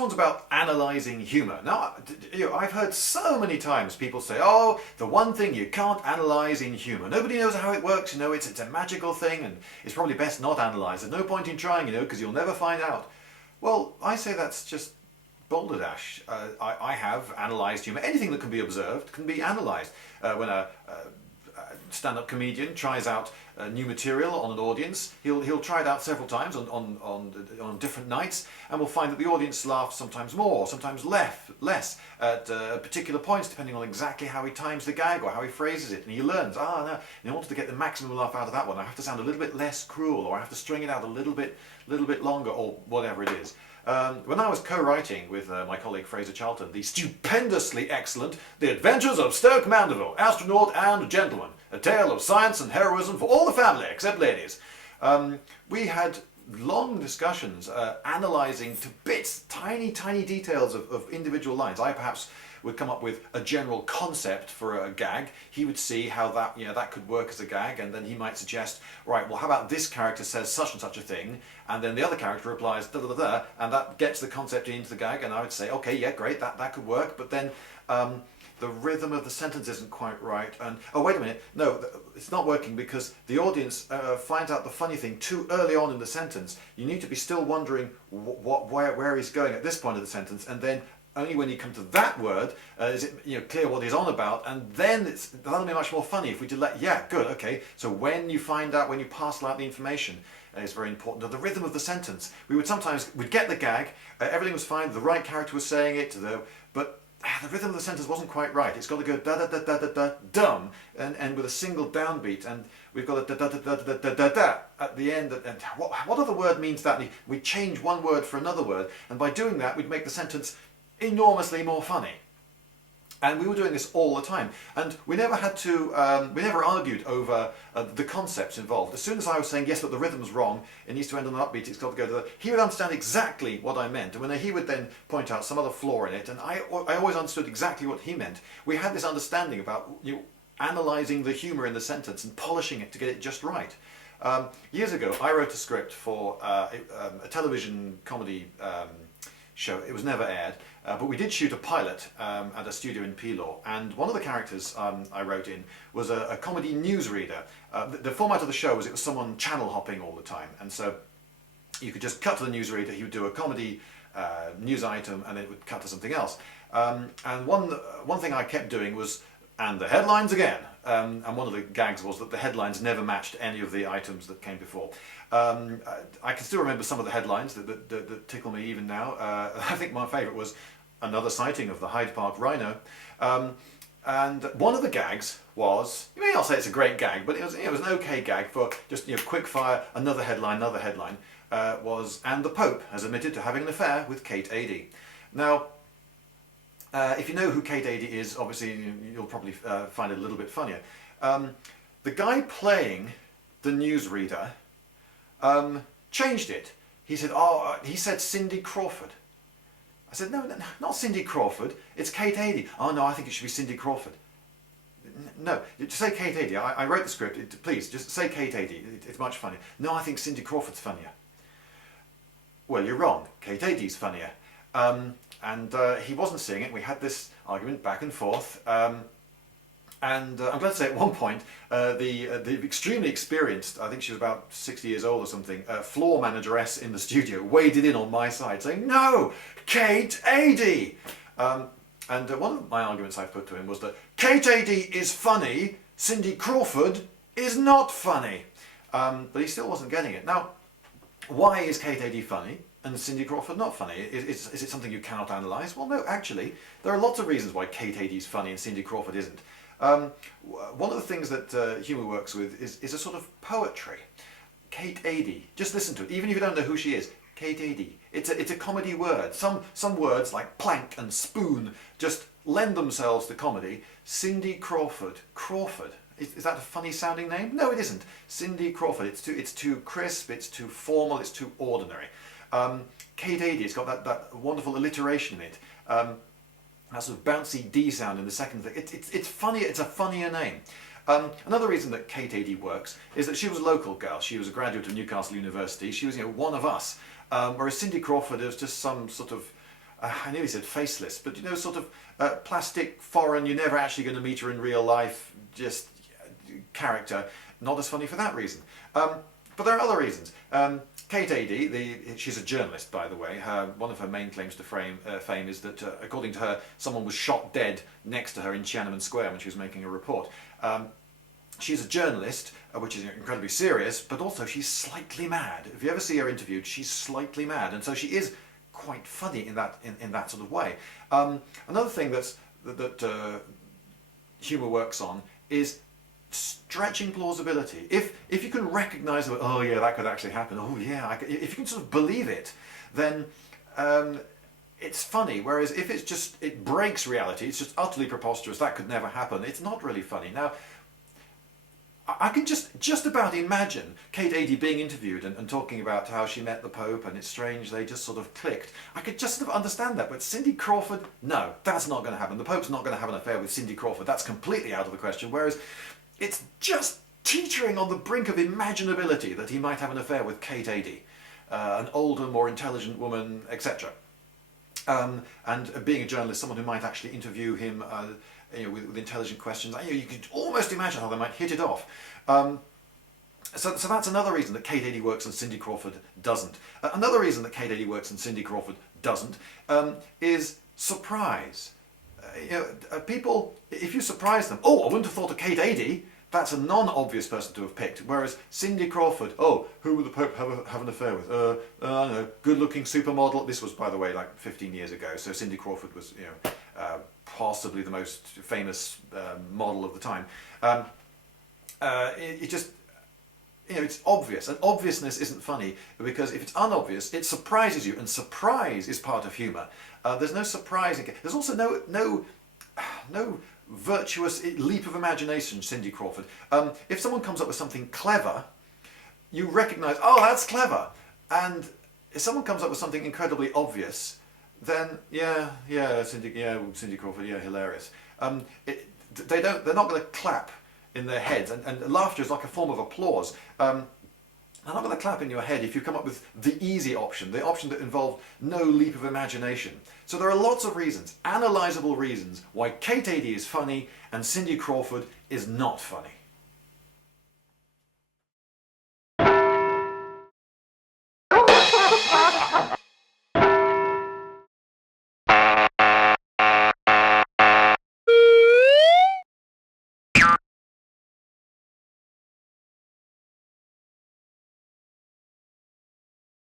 one's about analysing humour. Now, I've heard so many times people say, oh, the one thing you can't analyse in humour. Nobody knows how it works, it's a magical thing and it's probably best not analysed. There's no point in trying, because you'll never find out. Well, I say that's just balderdash. I have analysed humour. Anything that can be observed can be analysed. When a stand-up comedian tries out new material on an audience, he'll try it out several times on different nights, and we'll find that the audience laughs sometimes more, sometimes less at particular points, depending on exactly how he times the gag or how he phrases it. And he learns, no, in order to get the maximum laugh out of that one, I have to sound a little bit less cruel, or I have to string it out a little bit longer, or whatever it is. When I was co-writing with my colleague Fraser Charlton the stupendously excellent The Adventures of Stoke Mandeville, Astronaut and Gentleman, a tale of science and heroism for all the family except ladies, we had long discussions analysing to bits, tiny details of individual lines. I perhaps would come up with a general concept for a gag. He would see how that could work as a gag, and then he might suggest, right, well, how about this character says such and such a thing, and then the other character replies da da da da, and that gets the concept into the gag, and I would say, okay, yeah, great, that could work, but then the rhythm of the sentence isn't quite right, and oh, wait a minute, no, it's not working because the audience finds out the funny thing too early on in the sentence. You need to be still wondering where he's going at this point of the sentence, and then only when you come to that word is it clear what he's on about, and then that'll be much more funny if we delay. Yeah, good, okay. So when you parcel out the information, is very important. The rhythm of the sentence. We'd get the gag, everything was fine, the right character was saying it, but the rhythm of the sentence wasn't quite right. It's got to go da da da da da da dum, and with a single downbeat, and we've got a da da da da da da da at the end. And what other word means that? We change one word for another word, and by doing that, we'd make the sentence enormously more funny. And we were doing this all the time, and we never argued over the concepts involved. As soon as I was saying, yes, but the rhythm's wrong, it needs to end on an upbeat, it's got to go to the... He would understand exactly what I meant, and when he would then point out some other flaw in it, and I always understood exactly what he meant. We had this understanding about analysing the humour in the sentence and polishing it to get it just right. Years ago, I wrote a script for a television comedy show. It was never aired. But we did shoot a pilot at a studio in Pelaw, and one of the characters I wrote in was a comedy newsreader. The format of the show was it was someone channel hopping all the time, and so you could just cut to the newsreader, he would do a comedy news item, and then it would cut to something else. And one thing I kept doing was, and the headlines again. And one of the gags was that the headlines never matched any of the items that came before. I can still remember some of the headlines that tickle me even now. I think my favourite was another sighting of the Hyde Park rhino. And one of the gags was, you may not say it's a great gag, but it was an okay gag for just quick fire, another headline, was, and the Pope has admitted to having an affair with Kate Adie. Now, if you know who Kate Adie is, obviously you'll probably find it a little bit funnier. The guy playing the newsreader changed it. He said, he said Cindy Crawford. I said, no, not Cindy Crawford, it's Kate Adie. Oh no, I think it should be Cindy Crawford. No, just say Kate Adie. I wrote the script, please, just say Kate Adie, it's much funnier. No, I think Cindy Crawford's funnier. Well, you're wrong, Kate Adie's funnier. And he wasn't seeing it. We had this argument back and forth, and I'm glad to say at one point the extremely experienced, I think she was about 60 years old or something, floor manageress in the studio waded in on my side saying, no, Kate Adie! And one of my arguments I put to him was that Kate Adie is funny, Cindy Crawford is not funny. But he still wasn't getting it. Now, why is Kate Adie funny and Cindy Crawford not funny? Is it something you cannot analyse? Well, no, actually, there are lots of reasons why Kate Adie is funny and Cindy Crawford isn't. One of the things that humour works with is a sort of poetry. Kate Adie, just listen to it, even if you don't know who she is. Kate Adie. It's a comedy word. Some words like plank and spoon just lend themselves to comedy. Cindy Crawford. Crawford. Is that a funny sounding name? No, it isn't. Cindy Crawford. It's too crisp, it's too formal, it's too ordinary. Kate Adie, it's got that wonderful alliteration in it. That sort of bouncy D sound in the second thing. It's funny, it's a funnier name. Another reason that Kate Adie works is that she was a local girl. She was a graduate of Newcastle University. She was one of us. Whereas Cindy Crawford is just some sort of I nearly said faceless, but you know, sort of plastic, foreign, you're never actually going to meet her in real life, just character, not as funny for that reason. But there are other reasons. Kate Adie, she's a journalist, by the way. One of her main claims to fame is that, according to her, someone was shot dead next to her in Tiananmen Square when she was making a report. She's a journalist, which is incredibly serious, but also she's slightly mad. If you ever see her interviewed, she's slightly mad, and so she is quite funny in that sort of way. Another thing that humour works on is stretching plausibility. If you can recognise that, oh yeah, that could actually happen, oh yeah, if you can sort of believe it, then it's funny. Whereas if it breaks reality, it's just utterly preposterous, that could never happen, it's not really funny. Now, I can just about imagine Kate Adie being interviewed and talking about how she met the Pope and it's strange, they just sort of clicked. I could just sort of understand that, but Cindy Crawford, no, that's not going to happen. The Pope's not going to have an affair with Cindy Crawford, that's completely out of the question, whereas it's just teetering on the brink of imaginability that he might have an affair with Kate Adie, an older, more intelligent woman, etc. And being a journalist, someone who might actually interview him with intelligent questions, you could almost imagine how they might hit it off. So that's another reason that Kate Adie works and Cindy Crawford doesn't. Another reason that Kate Adie works and Cindy Crawford doesn't is surprise. People, if you surprise them, oh, I wouldn't have thought of Kate Adie, that's a non-obvious person to have picked. Whereas Cindy Crawford, oh, who would the Pope have an affair with? I don't know, good-looking supermodel. This was, by the way, like 15 years ago, so Cindy Crawford was, possibly the most famous model of the time. It's obvious, and obviousness isn't funny, because if it's unobvious, it surprises you, and surprise is part of humour. There's no surprising. There's also no virtuous leap of imagination, Cindy Crawford. If someone comes up with something clever, you recognise, oh, that's clever. And if someone comes up with something incredibly obvious, then Cindy Crawford, yeah, hilarious. They're not going to clap in their heads, and laughter is like a form of applause. I'm not going to clap in your head if you come up with the easy option, the option that involved no leap of imagination. So there are lots of reasons, analysable reasons, why Kate Adie is funny and Cindy Crawford is not funny.